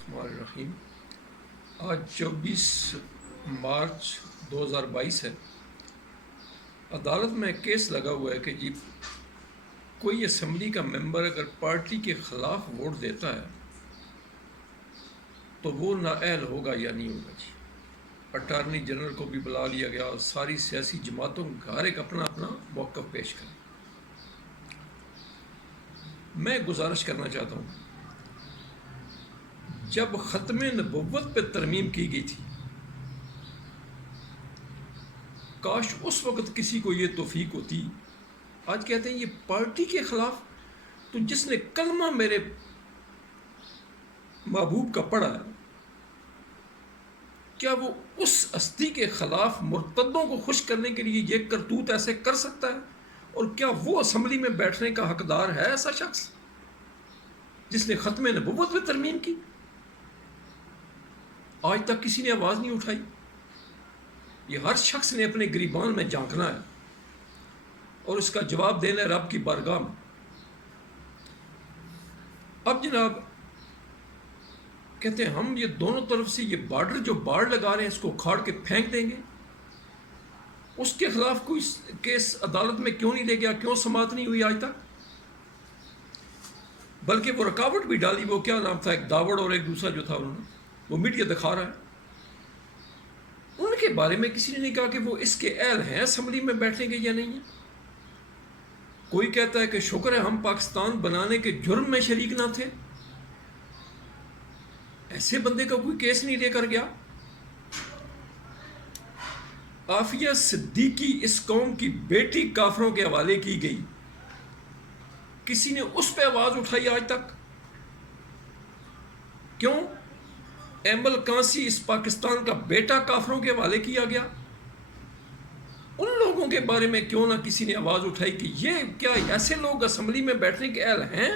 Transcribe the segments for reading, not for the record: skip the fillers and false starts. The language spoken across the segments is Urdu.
الرحمن الرحیم۔ آج 24 مارچ 2022 ہے۔ عدالت میں کیس لگا ہوا ہے کہ جی کوئی اسمبلی کا ممبر اگر پارٹی کے خلاف ووٹ دیتا ہے تو وہ نااہل ہوگا یا نہیں ہوگا جی۔ اٹارنی جنرل کو بھی بلا لیا گیا اور ساری سیاسی جماعتوں کا ہر ایک اپنا اپنا موقف پیش کرے۔ میں گزارش کرنا چاہتا ہوں، جب ختم نبوت پہ ترمیم کی گئی تھی، کاش اس وقت کسی کو یہ توفیق ہوتی۔ آج کہتے ہیں یہ پارٹی کے خلاف، تو جس نے کلمہ میرے محبوب کا پڑھا ہے، کیا وہ اس ہستی کے خلاف مرتدوں کو خوش کرنے کے لیے یہ کرتوت ایسے کر سکتا ہے؟ اور کیا وہ اسمبلی میں بیٹھنے کا حقدار ہے ایسا شخص جس نے ختم نبوت پہ ترمیم کی؟ آج تک کسی نے آواز نہیں اٹھائی۔ یہ ہر شخص نے اپنے گریبان میں جھانکنا ہے اور اس کا جواب دینا ہے رب کی بارگاہ میں۔ اب جناب کہتے ہیں ہم یہ دونوں طرف سے یہ بارڈر جو باڑ لگا رہے ہیں اس کو اکھاڑ کے پھینک دیں گے۔ اس کے خلاف کوئی کیس عدالت میں کیوں نہیں لے گیا؟ کیوں سماعت نہیں ہوئی آج تک؟ بلکہ وہ رکاوٹ بھی ڈالی، وہ کیا نام تھا، ایک داوڑ اور ایک دوسرا جو تھا، انہوں نے وہ میڈیا دکھا رہا ہے۔ ان کے بارے میں کسی نے نہیں کہا کہ وہ اس کے اہل ہیں اسمبلی میں بیٹھیں گے یا نہیں ہیں۔ کوئی کہتا ہے کہ شکر ہے ہم پاکستان بنانے کے جرم میں شریک نہ تھے۔ ایسے بندے کا کوئی کیس نہیں لے کر گیا۔ عافیہ صدیقی اس قوم کی بیٹی کافروں کے حوالے کی گئی، کسی نے اس پہ آواز اٹھائی آج تک؟ کیوں؟ ایمل کانسی اس پاکستان کا بیٹا کافروں کے حوالے کیا گیا؟ ان لوگوں کے بارے میں کیوں نہ کسی نے آواز اٹھائی کہ یہ کیا ایسے لوگ اسمبلی میں بیٹھنے کے اہل ہیں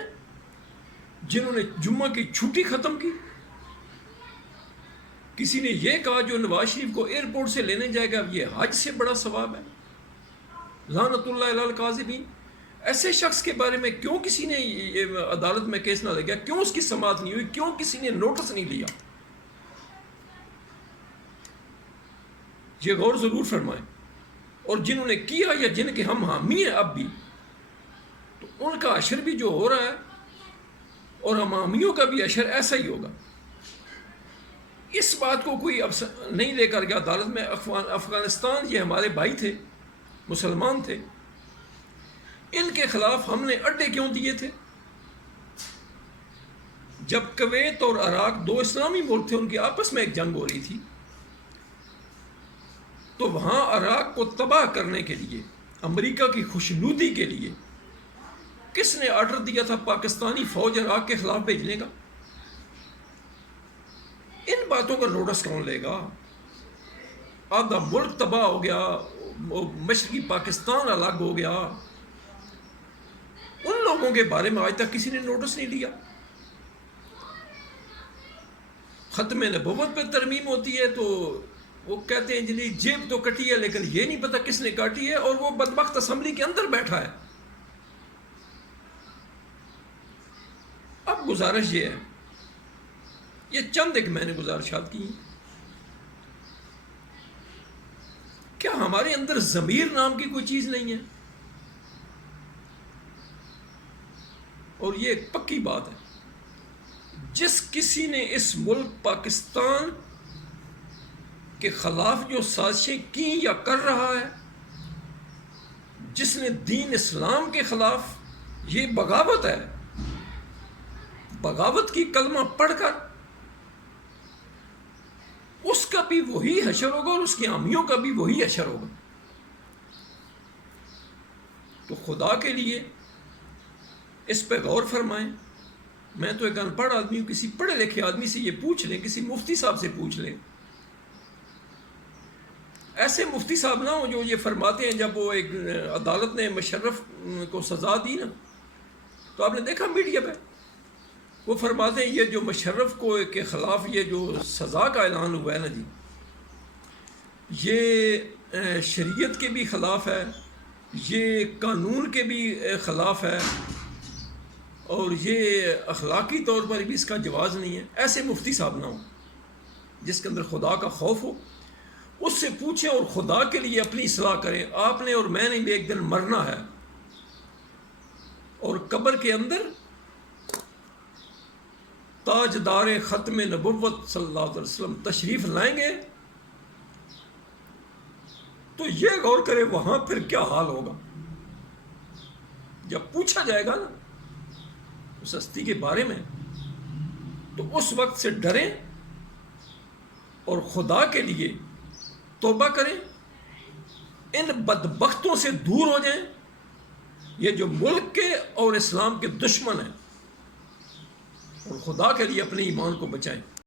جنہوں نے جمعہ کی چھٹی ختم کی؟ کسی نے یہ کہا جو نواز شریف کو ایئرپورٹ سے لینے جائے گا یہ حج سے بڑا ثواب ہے؟ لعنت اللہ علی الکاذبین۔ ایسے شخص کے بارے میں کیوں کسی نے عدالت میں کیس نہ لگا؟ کیوں اس کی سماعت نہیں ہوئی؟ کیوں کسی نے نوٹس نہیں لیا؟ یہ غور ضرور فرمائیں۔ اور جنہوں نے کیا یا جن کے ہم حامی ہیں اب بھی، تو ان کا اشر بھی جو ہو رہا ہے اور ہم حامیوں کا بھی اشر ایسا ہی ہوگا۔ اس بات کو کوئی اب نہیں لے کر گیا عدالت میں۔ افغانستان یہ ہمارے بھائی تھے، مسلمان تھے، ان کے خلاف ہم نے اڈے کیوں دیے تھے؟ جب کویت اور عراق دو اسلامی ملک تھے، ان کی آپس میں ایک جنگ ہو رہی تھی، تو وہاں عراق کو تباہ کرنے کے لیے، امریکہ کی خوشنودی کے لیے کس نے آرڈر دیا تھا پاکستانی فوج عراق کے خلاف بھیجنے کا؟ ان باتوں کا نوٹس کون لے گا؟ آدھا ملک تباہ ہو گیا، مشرقی پاکستان الگ ہو گیا، ان لوگوں کے بارے میں آج تک کسی نے نوٹس نہیں لیا۔ ختم نبوت پہ ترمیم ہوتی ہے تو وہ کہتے ہیں جی جیب تو کٹی ہے، لیکن یہ نہیں پتا کس نے کاٹی ہے، اور وہ بدبخت اسمبلی کے اندر بیٹھا ہے۔ اب گزارش یہ ہے، یہ چند ایک میں نے گزارشات کی ہیں، کیا ہمارے اندر ضمیر نام کی کوئی چیز نہیں ہے؟ اور یہ ایک پکی بات ہے، جس کسی نے اس ملک پاکستان کے خلاف جو سازشیں کی یا کر رہا ہے، جس نے دین اسلام کے خلاف، یہ بغاوت ہے، بغاوت کی کلمہ پڑھ کر اس کا بھی وہی حشر ہوگا اور اس کی حامیوں کا بھی وہی حشر ہوگا۔ تو خدا کے لیے اس پہ غور فرمائیں۔ میں تو ایک ان پڑھ آدمی ہوں، کسی پڑھے لکھے آدمی سے یہ پوچھ لیں، کسی مفتی صاحب سے پوچھ لیں۔ ایسے مفتی صاحب نہ ہو جو یہ فرماتے ہیں، جب وہ ایک عدالت نے مشرف کو سزا دی نا، تو آپ نے دیکھا میڈیا پہ وہ فرماتے ہیں یہ جو مشرف کو کے خلاف یہ جو سزا کا اعلان ہوا ہے نا جی، یہ شریعت کے بھی خلاف ہے، یہ قانون کے بھی خلاف ہے، اور یہ اخلاقی طور پر بھی اس کا جواز نہیں ہے. ایسے مفتی صاحب نہ ہوں جس کے اندر خدا کا خوف ہو. اس سے پوچھیں اور خدا کے لیے اپنی اصلاح کریں. آپ نے اور میں نے بھی ایک دن مرنا ہے، اور قبر کے اندر تاجدار ختم نبوت صلی اللہ علیہ وسلم تشریف لائیں گے، تو یہ غور کرے وہاں پھر کیا حال ہوگا. جب پوچھا جائے گا نا اس ہستی کے بارے میں، تو اس وقت سے ڈریں اور خدا کے لیے توبہ کریں. ان بدبختوں سے دور ہو جائیں، یہ جو ملک کے اور اسلام کے دشمن ہیں، اور خدا کے لیے اپنے ایمان کو بچائیں.